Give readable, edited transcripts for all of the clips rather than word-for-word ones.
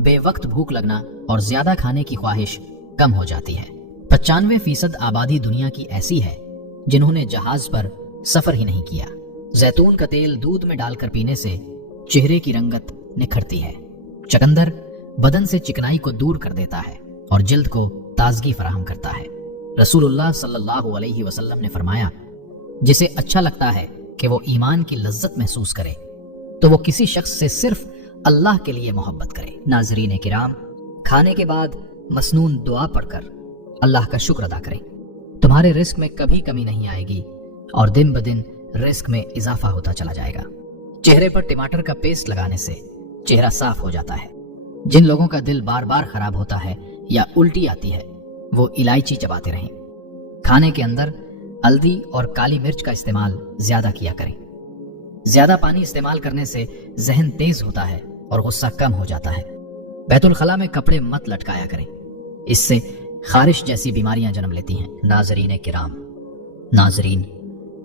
بے وقت بھوک لگنا اور زیادہ کھانے کی خواہش کم ہو جاتی ہے۔ 95% آبادی دنیا کی ایسی ہے جنہوں نے جہاز پر سفر ہی نہیں کیا۔ زیتون کا تیل دودھ میں ڈال کر پینے سے چہرے کی رنگت نکھرتی ہے۔ چقندر بدن سے چکنائی کو دور کر دیتا ہے اور جلد کو تازگی فراہم کرتا ہے۔ رسول اللہ صلی اللہ علیہ وسلم نے فرمایا، جسے اچھا لگتا ہے کہ وہ ایمان کی لذت محسوس کرے تو وہ کسی شخص سے صرف اللہ کے لیے محبت کرے۔ ناظرین کرام، کھانے کے بعد مسنون دعا پڑھ کر اللہ کا شکر ادا کریں۔ تمہارے رزق میں کبھی کمی نہیں آئے گی اور دن بدن رزق میں اضافہ ہوتا چلا جائے گا۔ چہرے پر ٹماٹر کا پیسٹ لگانے سے چہرہ صاف ہو جاتا ہے۔ جن لوگوں کا دل بار بار خراب ہوتا ہے یا الٹی آتی ہے وہ الائچی چباتے رہیں۔ کھانے کے اندر ہلدی اور کالی مرچ کا استعمال زیادہ کیا کریں۔ زیادہ پانی استعمال کرنے سے ذہن تیز ہوتا ہے اور غصہ کم ہو جاتا ہے۔ بیت الخلاء میں کپڑے مت لٹکایا کریں، اس سے خارش جیسی بیماریاں جنم لیتی ہیں۔ ناظرین کرام، ناظرین،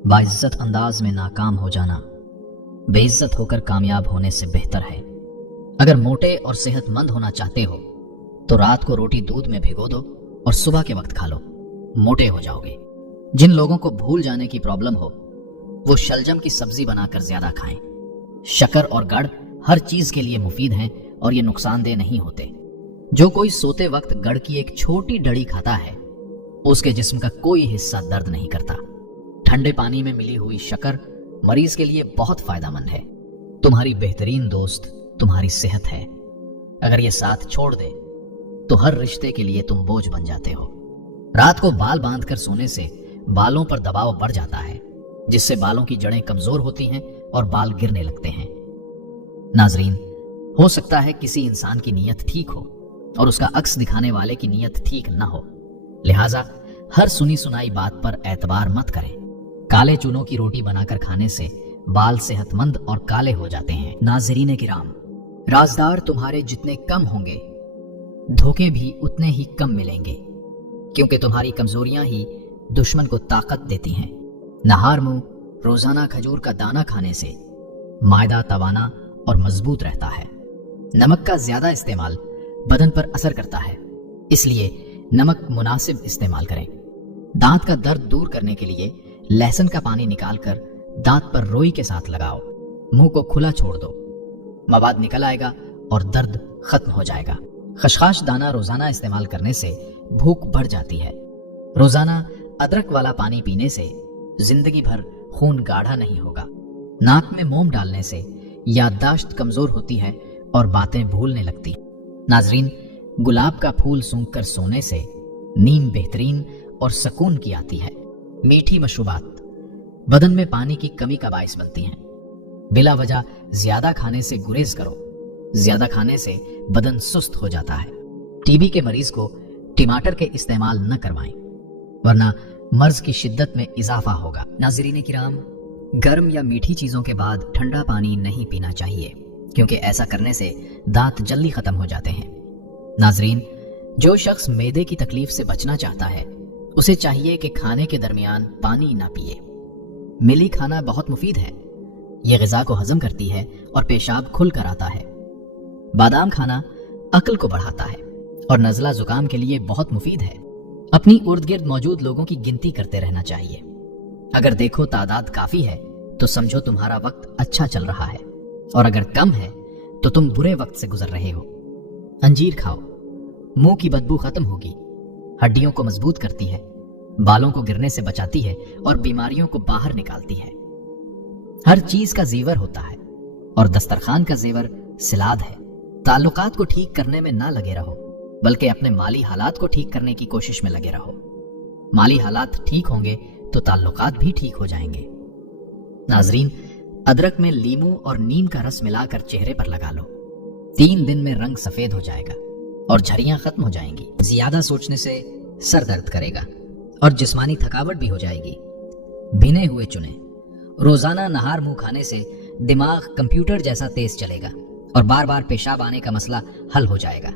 باعزت انداز میں ناکام ہو جانا بے عزت ہو کر کامیاب ہونے سے بہتر ہے۔ اگر موٹے اور صحت مند ہونا چاہتے ہو تو رات کو روٹی دودھ میں بھگو دو اور صبح کے وقت کھا لو، موٹے ہو جاؤ گے۔ جن لوگوں کو بھول جانے کی پرابلم ہو وہ شلجم کی سبزی بنا کر زیادہ کھائیں۔ شکر اور گڑ ہر چیز کے لیے مفید ہیں اور یہ نقصان دہ نہیں ہوتے۔ جو کوئی سوتے وقت گڑ کی ایک چھوٹی ڈڑی کھاتا ہے اس کے جسم کا کوئی حصہ درد نہیں کرتا۔ ٹھنڈے پانی میں ملی ہوئی شکر مریض کے لیے بہت فائدہ مند ہے۔ تمہاری بہترین دوست تمہاری صحت ہے، اگر یہ ساتھ چھوڑ دے تو ہر رشتے کے لیے تم بوجھ بن جاتے ہو۔ رات کو بال باندھ کر سونے سے بالوں پر دباؤ بڑھ جاتا ہے، جس سے بالوں کی جڑیں کمزور ہوتی ہیں اور بال گرنے لگتے ہیں۔ ناظرین، ہو سکتا ہے کسی انسان کی نیت ٹھیک ہو اور اس کا عکس دکھانے والے کی نیت ٹھیک نہ ہو، لہٰذا ہر سنی سنائی بات پر اعتبار مت کریں۔ کالے چونوں کی روٹی بنا کر کھانے سے بال صحت مند اور کالے ہو جاتے ہیں۔ ناظرین کرام، رازدار تمہارے جتنے کم ہوں گے دھوکے بھی اتنے ہی کم ملیں گے، کیونکہ تمہاری کمزوریاں ہی دشمن کو طاقت دیتی ہیں۔ نہار منہ روزانہ کھجور کا دانہ کھانے سے معدہ توانا اور مضبوط رہتا ہے۔ نمک کا زیادہ استعمال بدن پر اثر کرتا ہے، اس لیے نمک مناسب استعمال کریں۔ دانت کا درد دور کرنے کے لیے لہسن کا پانی نکال کر دانت پر روئی کے ساتھ لگاؤ، منہ کو کھلا چھوڑ دو، مواد نکل آئے گا اور درد ختم ہو جائے گا۔ خشخاش دانہ روزانہ استعمال کرنے سے بھوک بڑھ جاتی ہے۔ روزانہ ادرک والا پانی پینے سے زندگی بھر خون گاڑھا نہیں ہوگا۔ ناک میں موم ڈالنے سے یادداشت کمزور ہوتی ہے اور باتیں بھولنے لگتی۔ ناظرین، گلاب کا پھول سونگھ کر سونے سے نیند بہترین اور سکون کی آتی ہے۔ میٹھی مشروبات بدن میں پانی کی کمی کا باعث بنتی ہیں۔ بلا وجہ زیادہ کھانے سے گریز کرو، زیادہ کھانے سے بدن سست ہو جاتا ہے۔ ٹی بی کے مریض کو ٹماٹر کے استعمال نہ کروائیں، ورنہ مرض کی شدت میں اضافہ ہوگا۔ ناظرین کرام، گرم یا میٹھی چیزوں کے بعد ٹھنڈا پانی نہیں پینا چاہیے، کیونکہ ایسا کرنے سے دانت جلدی ختم ہو جاتے ہیں۔ ناظرین، جو شخص معدے کی تکلیف سے بچنا چاہتا ہے اسے چاہیے کہ کھانے کے درمیان پانی نہ پیے۔ ملی کھانا بہت مفید ہے، یہ غذا کو ہضم کرتی ہے اور پیشاب کھل کر آتا ہے۔ بادام کھانا عقل کو بڑھاتا ہے اور نزلہ زکام کے لیے بہت مفید ہے۔ اپنی ارد گرد موجود لوگوں کی گنتی کرتے رہنا چاہیے۔ اگر دیکھو تعداد کافی ہے تو سمجھو تمہارا وقت اچھا چل رہا ہے، اور اگر کم ہے تو تم برے وقت سے گزر رہے ہو۔ انجیر کھاؤ، منہ کی بدبو ختم ہوگی، ہڈیوں کو مضبوط کرتی ہے، بالوں کو گرنے سے بچاتی ہے اور بیماریوں کو باہر نکالتی ہے۔ ہر چیز کا زیور ہوتا ہے اور دسترخوان کا زیور سلاد ہے۔ تعلقات کو ٹھیک کرنے میں نہ لگے رہو، بلکہ اپنے مالی حالات کو ٹھیک کرنے کی کوشش میں لگے رہو۔ مالی حالات ٹھیک ہوں گے تو تعلقات بھی ٹھیک ہو جائیں گے۔ ناظرین، ادرک میں لیمو اور نیم کا رس ملا کر چہرے پر لگا لو، 3 دن میں رنگ سفید ہو جائے گا اور جھریاں ختم ہو جائیں گی۔ زیادہ سوچنے سے سر درد کرے گا اور جسمانی تھکاوٹ بھی ہو جائے گی۔ بھنے ہوئے چنے روزانہ نہار منہ کھانے سے دماغ کمپیوٹر جیسا تیز چلے گا اور بار بار پیشاب آنے کا مسئلہ حل ہو جائے گا۔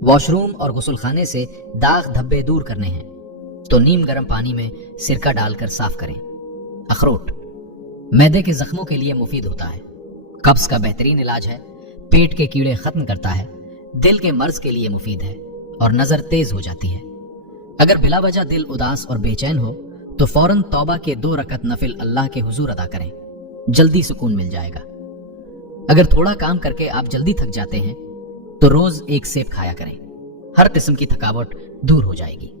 واش روم اور غسل خانے سے داغ دھبے دور کرنے ہیں تو نیم گرم پانی میں سرکہ ڈال کر صاف کریں۔ اخروٹ معدے کے زخموں کے لیے مفید ہوتا ہے، قبض کا بہترین علاج ہے، پیٹ کے کیڑے ختم کرتا ہے، دل کے مرض کے لیے مفید ہے اور نظر تیز ہو جاتی ہے۔ اگر بلا وجہ دل اداس اور بے چین ہو تو فوراً توبہ کے 2 رکعت نفل اللہ کے حضور ادا کریں، جلدی سکون مل جائے گا۔ اگر تھوڑا کام کر کے آپ جلدی تھک جاتے ہیں تو روز 1 سیب کھایا کریں، ہر قسم کی تھکاوٹ دور ہو جائے گی۔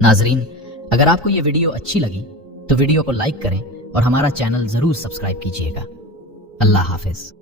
ناظرین، اگر آپ کو یہ ویڈیو اچھی لگی تو ویڈیو کو لائک کریں اور ہمارا چینل ضرور سبسکرائب کیجیے گا۔ اللہ حافظ۔